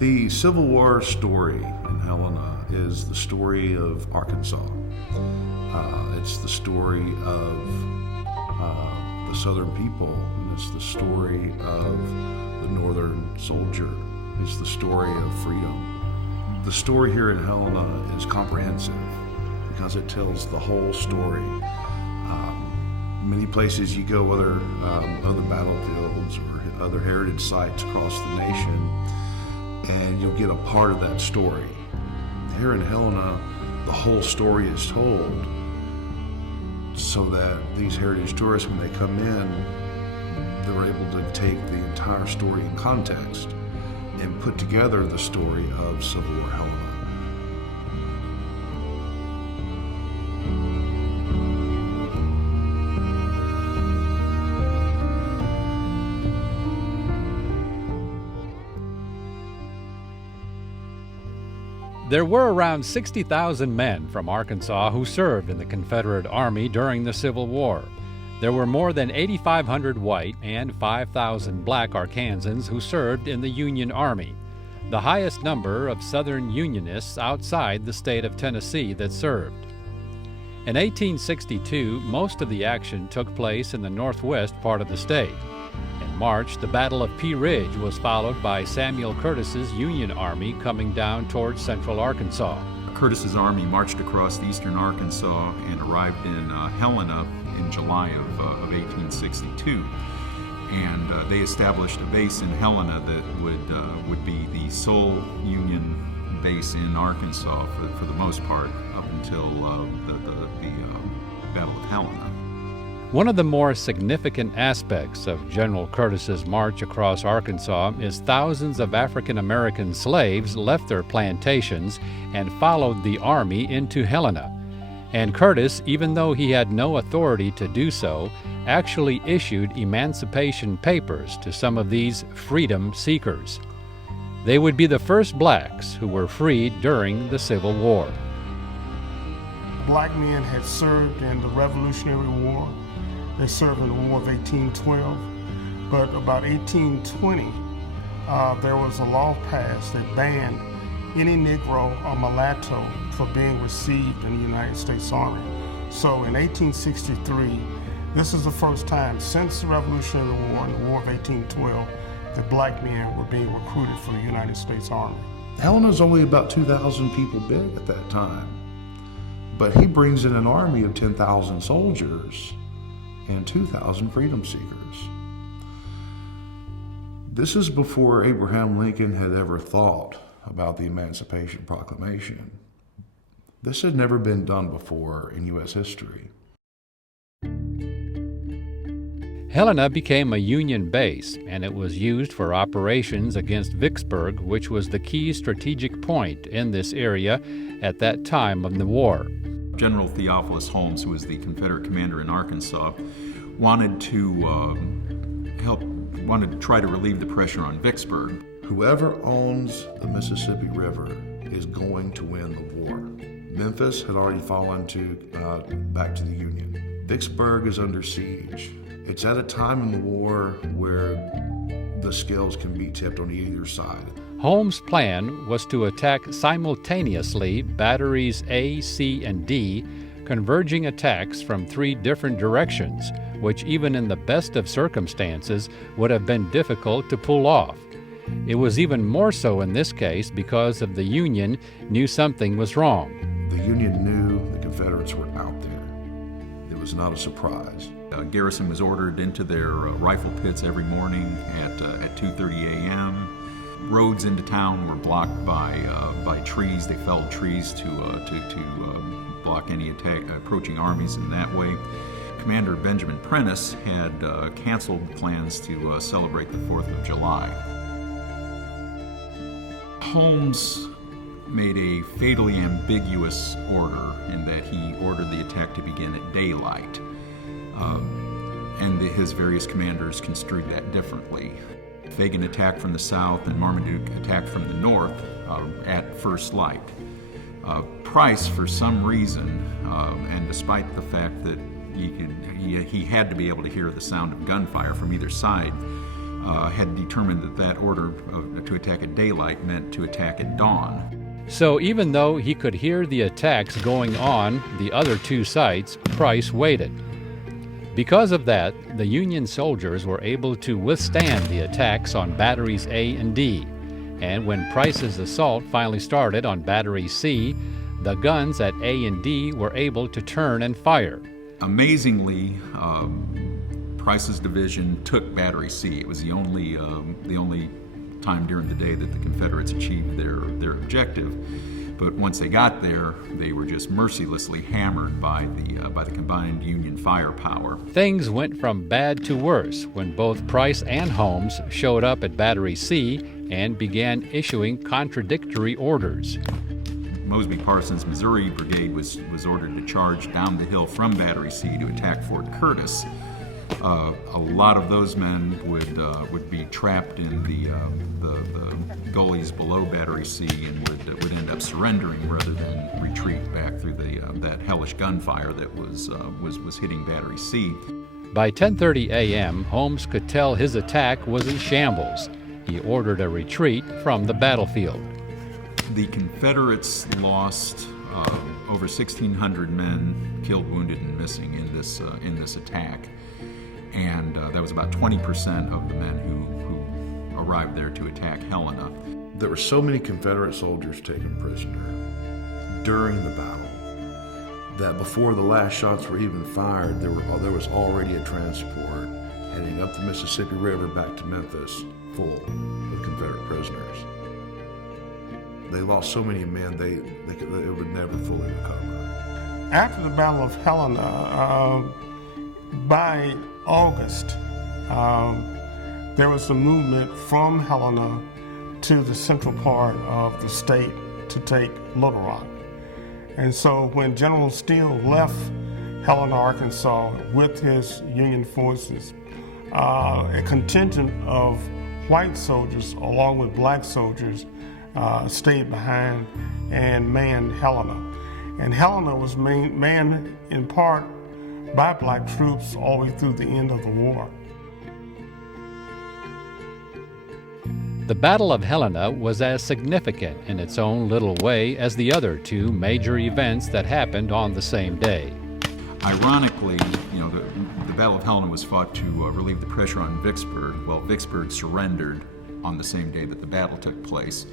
The Civil War story in Helena is the story of Arkansas. It's the story of the Southern people, and it's the story of the Northern soldier. It's the story of freedom. The story here in Helena is comprehensive because it tells the whole story. Many places you go, other battlefields or other heritage sites across the nation, and you'll get a part of that story. Here in Helena, the whole story is told so that these heritage tourists, when they come in, they're able to take the entire story in context and put together the story of Civil War Helena. There were around 60,000 men from Arkansas who served in the Confederate Army during the Civil War. There were more than 8,500 white and 5,000 black Arkansans who served in the Union Army, the highest number of Southern Unionists outside the state of Tennessee that served. In 1862, most of the action took place in the northwest part of the state. In March, the Battle of Pea Ridge was followed by Samuel Curtis's Union Army coming down towards central Arkansas. Curtis's army marched across eastern Arkansas and arrived in Helena in July of 1862. And they established a base in Helena that would be the sole Union base in Arkansas for the most part up until the Battle of Helena. One of the more significant aspects of General Curtis's march across Arkansas is thousands of African American slaves left their plantations and followed the army into Helena. And Curtis, even though he had no authority to do so, actually issued emancipation papers to some of these freedom seekers. They would be the first blacks who were freed during the Civil War. Black men had served in the Revolutionary War. They served in the War of 1812, but about 1820, there was a law passed that banned any Negro or mulatto for being received in the United States Army. So in 1863, this is the first time since the Revolutionary War and the War of 1812 that black men were being recruited for the United States Army. Helena's only about 2,000 people big at that time, but he brings in an army of 10,000 soldiers and 2,000 freedom seekers. This is before Abraham Lincoln had ever thought about the Emancipation Proclamation. This had never been done before in U.S. history. Helena became a Union base, and it was used for operations against Vicksburg, which was the key strategic point in this area at that time of the war. General Theophilus Holmes, who was the Confederate commander in Arkansas, wanted to try to relieve the pressure on Vicksburg. Whoever owns the Mississippi River is going to win the war. Memphis had already fallen back to the Union. Vicksburg is under siege. It's at a time in the war where the scales can be tipped on either side. Holmes' plan was to attack simultaneously batteries A, C, and D, converging attacks from 3 different directions, which even in the best of circumstances would have been difficult to pull off. It was even more so in this case because of the Union knew something was wrong. The Union knew the Confederates were out there. It was not a surprise. Garrison was ordered into their rifle pits every morning at 2:30 a.m. Roads into town were blocked by trees. They felled trees to block any approaching armies in that way. Commander Benjamin Prentiss had canceled plans to celebrate the 4th of July. Holmes made a fatally ambiguous order in that he ordered the attack to begin at daylight. And his various commanders construed that differently. Fagan attacked from the south and Marmaduke attacked from the north at first light. Price, for some reason, and despite the fact that he had to be able to hear the sound of gunfire from either side, had determined that that order to attack at daylight meant to attack at dawn. So even though he could hear the attacks going on the other two sites, Price waited. Because of that, the Union soldiers were able to withstand the attacks on Batteries A and D. And when Price's assault finally started on Battery C, the guns at A and D were able to turn and fire. Amazingly, Price's division took Battery C. It was the only time during the day that the Confederates achieved their objective. But once they got there, they were just mercilessly hammered by the combined Union firepower. Things went from bad to worse when both Price and Holmes showed up at Battery C and began issuing contradictory orders. Mosby Parsons' Missouri Brigade was ordered to charge down the hill from Battery C to attack Fort Curtis. A lot of those men would be trapped in the gullies below Battery C and would end up surrendering rather than retreat back through that hellish gunfire that was hitting Battery C. By 10:30 a.m., Holmes could tell his attack was in shambles. He ordered a retreat from the battlefield. The Confederates lost over 1,600 men killed, wounded, and missing in this attack. And that was about 20% of the men who arrived there to attack Helena. There were so many Confederate soldiers taken prisoner during the battle that before the last shots were even fired, there was already a transport heading up the Mississippi River back to Memphis full of Confederate prisoners. They lost so many men, they would never fully recover. After the Battle of Helena, by August, there was a movement from Helena to the central part of the state to take Little Rock. And so when General Steele left Helena, Arkansas with his Union forces, a contingent of white soldiers along with black soldiers stayed behind and manned Helena. And Helena was manned in part by black troops all the way through the end of the war. The Battle of Helena was as significant in its own little way as the other two major events that happened on the same day. Ironically, the Battle of Helena was fought to relieve the pressure on Vicksburg. Well, Vicksburg surrendered on the same day that the battle took place.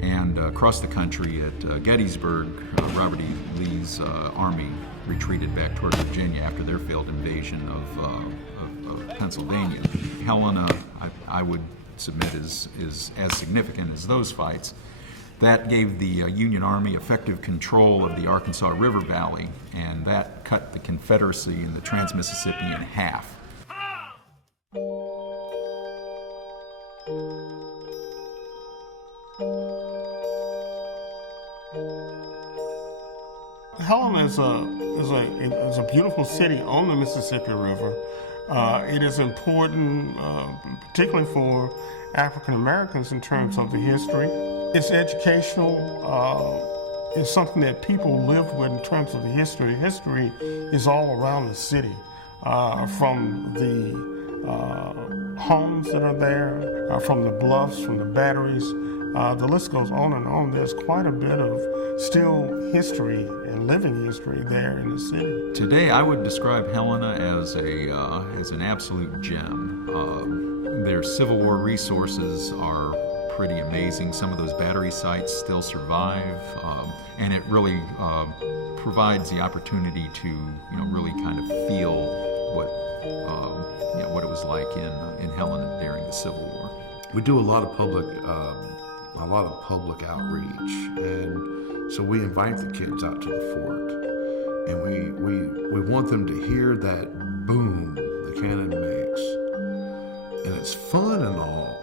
And across the country at Gettysburg, Robert E. Lee's army retreated back toward Virginia after their failed invasion of Pennsylvania. Helena, I would submit, is as significant as those fights. That gave the Union Army effective control of the Arkansas River Valley, and that cut the Confederacy in the Trans-Mississippi in half. Helena is a beautiful city on the Mississippi River. It is important, particularly for African Americans in terms of the history. It's educational. It's something that people live with in terms of the history. History is all around the city, from the homes that are there, from the bluffs, from the batteries. The list goes on and on. There's quite a bit of still history and living history there in the city. Today, I would describe Helena as an absolute gem. Their Civil War resources are pretty amazing. Some of those battery sites still survive, and it really provides the opportunity to really kind of feel what it was like in Helena during the Civil War. We do a lot of public outreach, and so we invite the kids out to the fort, and we want them to hear that boom the cannon makes, and it's fun and all.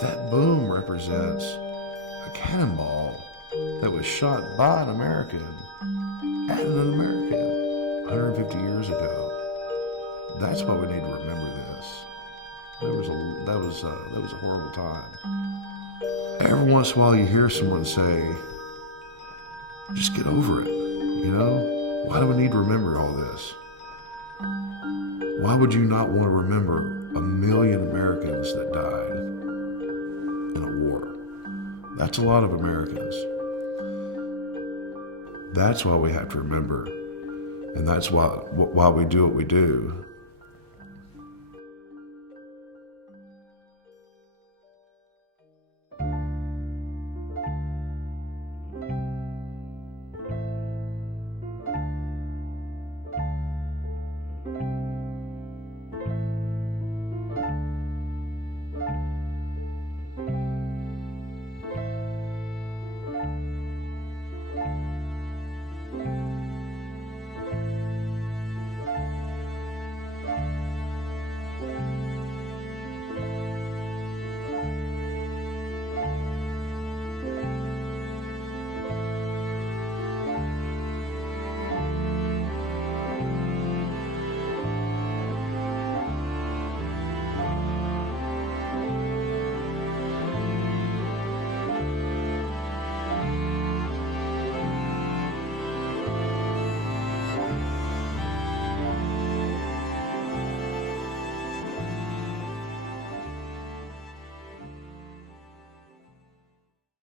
That boom represents a cannonball that was shot by an American at an American 150 years ago. That's why we need to remember this. That was a horrible time. Every once in a while you hear someone say, just get over it, Why do we need to remember all this? Why would you not want to remember million Americans that died in a war. That's a lot of Americans. That's why we have to remember, and that's why we do what we do,